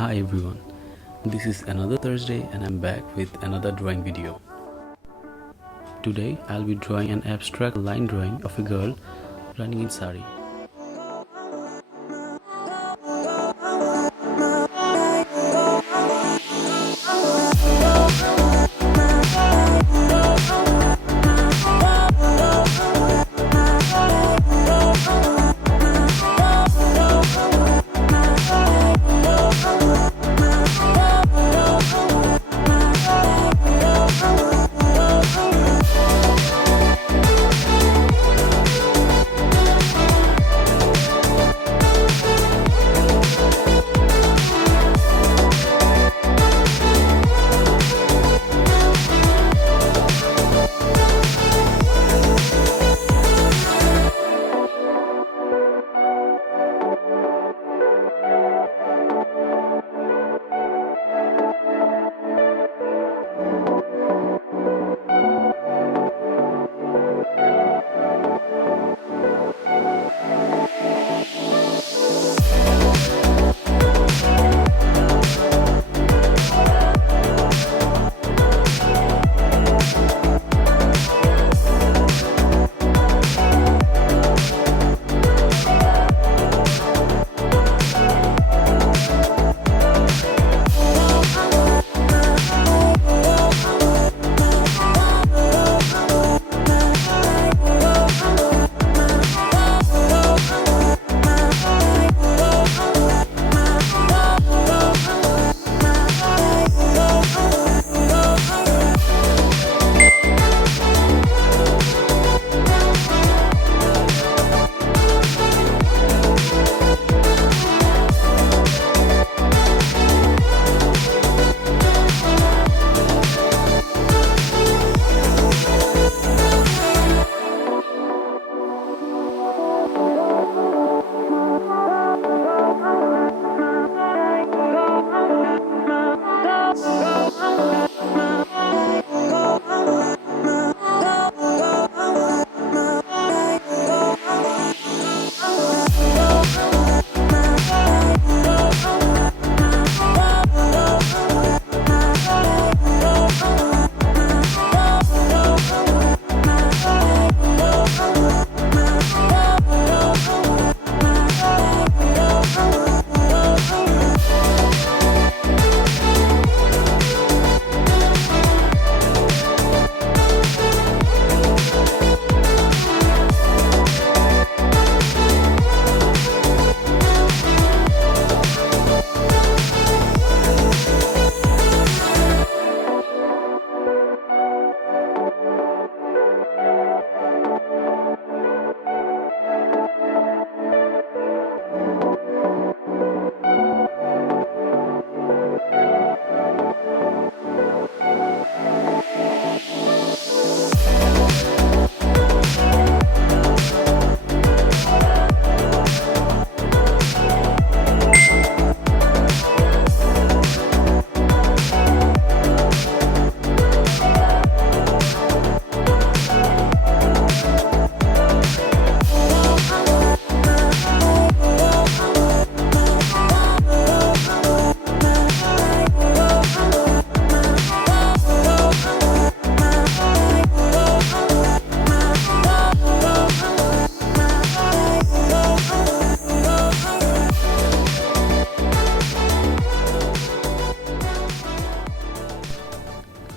Hi everyone, this is another Thursday and I'm back with another drawing video. Today I'll be drawing an abstract line drawing of a girl running in saree.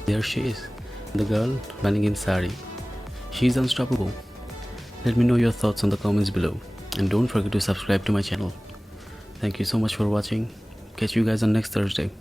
There she is, the girl running in saree. She's unstoppable. Let me know your thoughts on the comments below and don't forget to subscribe to my channel. Thank you so much for watching. Catch you guys on next Thursday.